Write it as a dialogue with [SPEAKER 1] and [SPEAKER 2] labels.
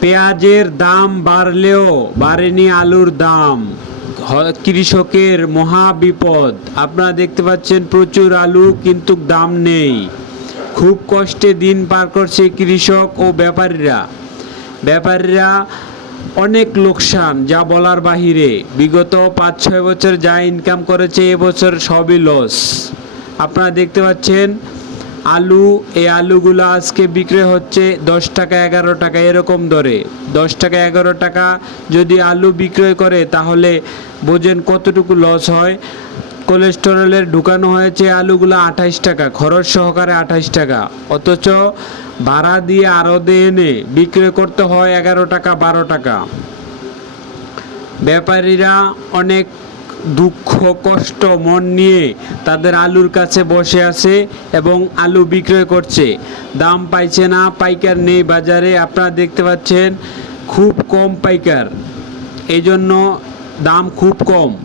[SPEAKER 1] পেঁয়াজের দাম বাড়লেও বাড়েনি আলুর দাম। কৃষকের মহা বিপদ। আপনারা দেখতে পাচ্ছেন প্রচুর আলু কিন্তু দাম নেই। খুব কষ্টে দিন পার করছে কৃষক ও ব্যাপারীরা। ব্যাপারীরা অনেক লোকসান, যা বলার বাহিরে। বিগত পাঁচ ছয় বছর যা ইনকাম করেছে, এবছর সবই লস আপনারা দেখতে পাচ্ছেন আলু, এই আলুগুলো আজকে বিক্রি হচ্ছে দশ টাকা, এগারো টাকা, এরকম দরে। দশ টাকা, এগারো টাকা যদি আলু বিক্রয় করে, তাহলে বোঝেন কতটুকু লস হয়। কোলেস্টেরলের ঢুকানো হয়েছে আলুগুলো আঠাইশ টাকা, খরচ সহকারে আঠাইশ টাকা। অথচ ভাড়া দিয়ে আরদে এনে বিক্রয় করতে হয় এগারো টাকা, বারো টাকা। ব্যাপারীরা অনেক দুঃখ, কষ্ট, মন নিয়ে তাদের আলুর কাছে বসে আছে এবং আলু বিক্রয় করছে। দাম পাইছে না, পাইকার নেই বাজারে। আপনারা দেখতে পাচ্ছেন, খুব কম পাইকার। এই জন্য দাম খুব কম।